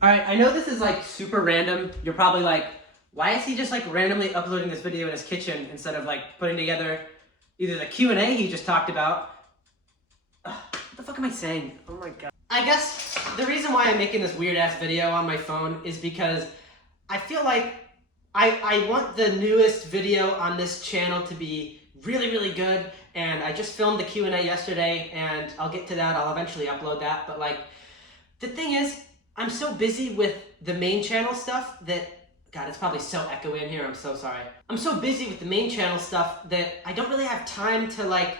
All right, I know this is like super random. You're probably like, why is he just like randomly uploading this video in his kitchen instead of like putting together either the Q&A he just talked about. Ugh, what the fuck am I saying? Oh my god. I guess the reason why I'm making this weird ass video on my phone is because I feel like I want the newest video on this channel to be really, really good. And I just filmed the Q&A yesterday, and I'll get to that. I'll eventually upload that. But like, the thing is, I'm so busy with the main channel stuff that, God, it's probably so echoey in here, I'm so sorry. I'm so busy with the main channel stuff that I don't really have time to like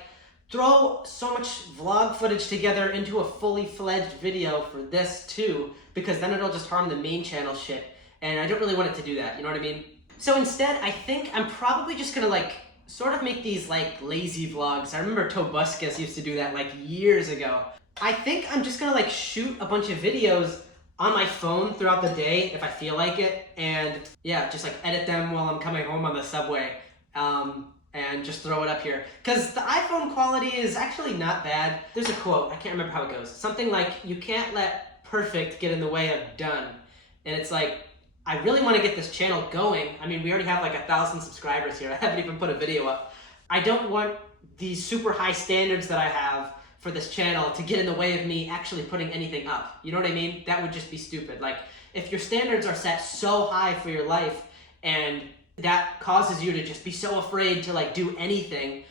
throw so much vlog footage together into a fully fledged video for this too, because then it'll just harm the main channel shit, and I don't really want it to do that, you know what I mean? So instead, I think I'm probably just gonna like sort of make these like lazy vlogs. I remember Tobuscus used to do that like years ago. I think I'm just gonna like shoot a bunch of videos on my phone throughout the day if I feel like it, and yeah, just like edit them while I'm coming home on the subway, and just throw it up here. Because the iPhone quality is actually not bad. There's a quote, I can't remember how it goes. Something like, you can't let perfect get in the way of done. And it's like, I really want to get this channel going. I mean, we already have like 1,000 subscribers here. I haven't even put a video up. I don't want these super high standards that I have for this channel to get in the way of me actually putting anything up. You know what I mean? That would just be stupid. Like, if your standards are set so high for your life and that causes you to just be so afraid to like do anything,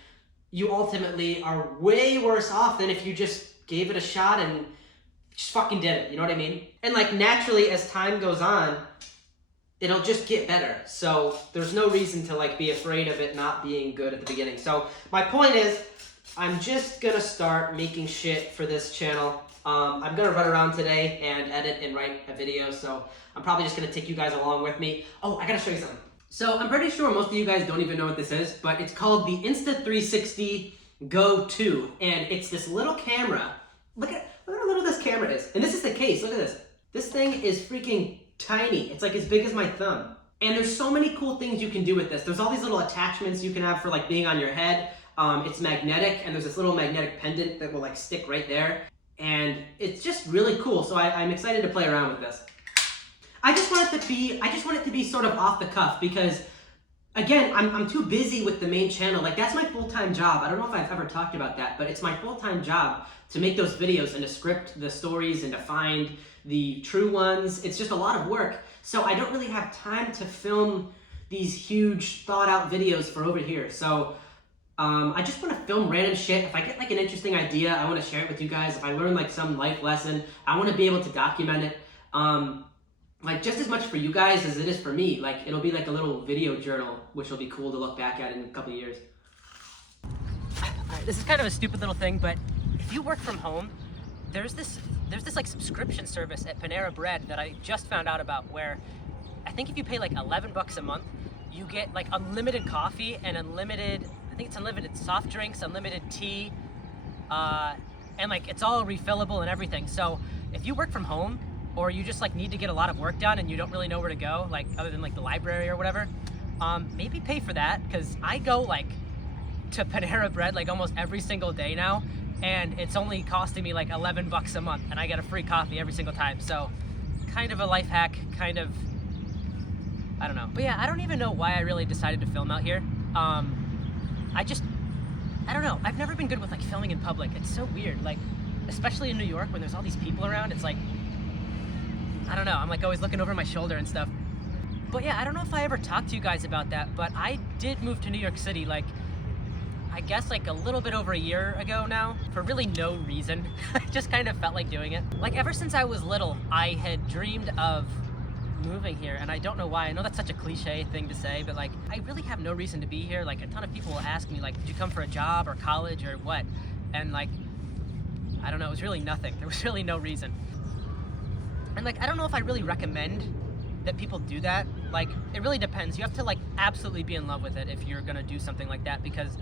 you ultimately are way worse off than if you just gave it a shot and just fucking did it. You know what I mean? And like, naturally, as time goes on, it'll just get better. So there's no reason to like be afraid of it not being good at the beginning. So my point is, I'm just gonna start making shit for this channel. I'm gonna run around today and edit and write a video, so I'm probably just gonna take you guys along with me. Oh, I gotta show you something. So I'm pretty sure most of you guys don't even know what this is, but it's called the Insta360 Go 2, and it's this little camera. Look at how little this camera is. And this is the case, look at this. This thing is freaking tiny. It's like as big as my thumb. And there's so many cool things you can do with this. There's all these little attachments you can have for like being on your head. It's magnetic, and there's this little magnetic pendant that will like stick right there. And it's just really cool, so I'm excited to play around with this. I just want it to be sort of off the cuff because, again, I'm too busy with the main channel. Like, that's my full-time job. I don't know if I've ever talked about that, but it's my full-time job to make those videos and to script the stories and to find the true ones. It's just a lot of work. So I don't really have time to film these huge thought-out videos for over here. So I just want to film random shit. If I get like an interesting idea, I want to share it with you guys. If I learn like some life lesson, I want to be able to document it. Like just as much for you guys as it is for me. Like, it'll be like a little video journal, which will be cool to look back at in a couple of years. Alright, this is kind of a stupid little thing, but if you work from home, there's this like subscription service at Panera Bread that I just found out about, where I think if you pay like 11 bucks a month, you get like unlimited coffee and unlimited, I think it's unlimited soft drinks, unlimited tea, and like it's all refillable and everything. So if you work from home, or you just like need to get a lot of work done and you don't really know where to go, like other than like the library or whatever, maybe pay for that, because I go like to Panera Bread like almost every single day now, and it's only costing me like 11 bucks a month, and I get a free coffee every single time. So kind of a life hack, kind of, I don't know. But yeah, I don't even know why I really decided to film out here. I don't know. I've never been good with like filming in public. It's so weird, like especially in New York when there's all these people around. It's like, I don't know, I'm like always looking over my shoulder and stuff. But yeah, I don't know if I ever talked to you guys about that, but I did move to New York City like, I guess like a little bit over a year ago now, for really no reason. I just kind of felt like doing it. Like ever since I was little, I had dreamed of moving here, and I don't know why. I know that's such a cliche thing to say, but like, I really have no reason to be here. Like, a ton of people will ask me like, did you come for a job or college or what? And like, I don't know, it was really nothing. There was really no reason. And like, I don't know if I really recommend that people do that. Like, it really depends. You have to like absolutely be in love with it if you're gonna do something like that, because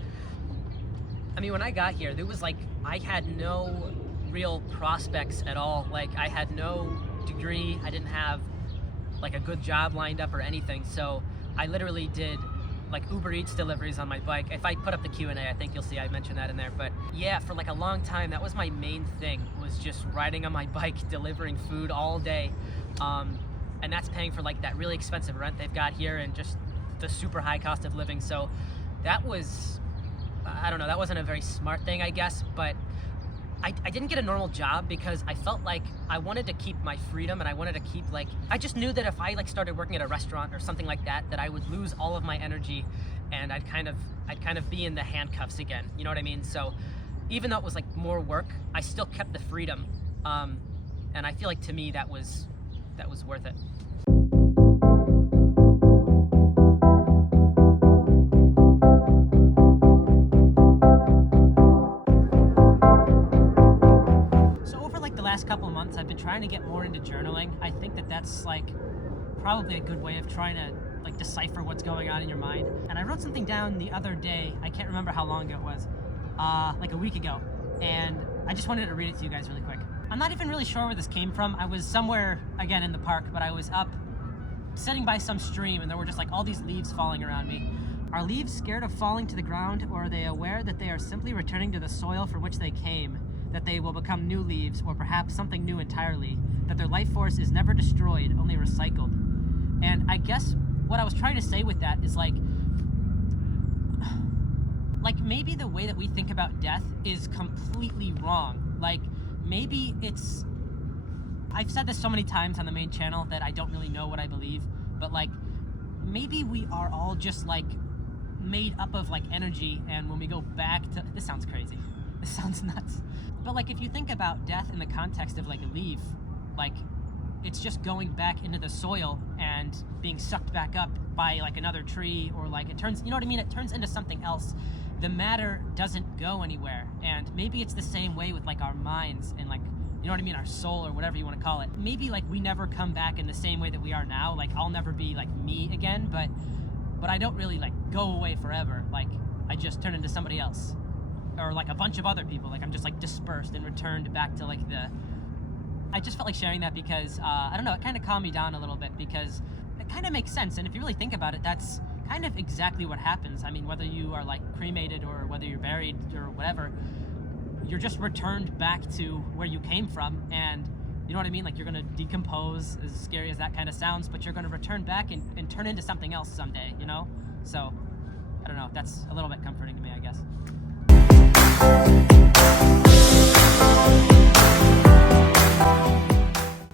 I mean, when I got here, there was like, I had no real prospects at all. Like, I had no degree, I didn't have like a good job lined up or anything. So I literally did like Uber Eats deliveries on my bike. If I put up the Q&A, I think you'll see I mentioned that in there. But yeah, for like a long time, that was my main thing, was just riding on my bike, delivering food all day. And that's paying for like that really expensive rent they've got here and just the super high cost of living. So that was, I don't know, that wasn't a very smart thing, I guess, but I didn't get a normal job because I felt like I wanted to keep my freedom, and I wanted to keep like, I just knew that if I like started working at a restaurant or something like that, that I would lose all of my energy and I'd kind of be in the handcuffs again, you know what I mean? So even though it was like more work, I still kept the freedom. And I feel like to me that was worth it. Last couple of months I've been trying to get more into journaling. I think that that's like probably a good way of trying to like decipher what's going on in your mind. And I wrote something down the other day, I can't remember how long ago it was, like a week ago, and I just wanted to read it to you guys really quick. I'm not even really sure where this came from. I was somewhere again in the park, but I was up sitting by some stream and there were just like all these leaves falling around me. Are leaves scared of falling to the ground, or are they aware that they are simply returning to the soil from which they came? That they will become new leaves, or perhaps something new entirely, that their life force is never destroyed, only recycled. And I guess what I was trying to say with that is like maybe the way that we think about death is completely wrong. Like maybe it's, I've said this so many times on the main channel that I don't really know what I believe, but like maybe we are all just like made up of like energy, and when we go back to, this sounds crazy, this sounds nuts, but like if you think about death in the context of like a leaf, like it's just going back into the soil and being sucked back up by like another tree, or like it turns, you know what I mean, it turns into something else. The matter doesn't go anywhere. And maybe it's the same way with like our minds and like, you know what I mean, our soul, or whatever you want to call it. Maybe like we never come back in the same way that we are now. Like I'll never be like me again, but I don't really like go away forever. Like I just turn into somebody else, or like a bunch of other people. Like I'm just like dispersed and returned back to like the, I just felt like sharing that because I don't know, it kind of calmed me down a little bit, because it kind of makes sense. And if you really think about it, that's kind of exactly what happens. I mean, whether you are like cremated or whether you're buried or whatever, you're just returned back to where you came from. And you know what I mean? Like you're gonna decompose, as scary as that kind of sounds, but you're gonna return back and turn into something else someday, you know? So, I don't know, that's a little bit comforting to me, I guess.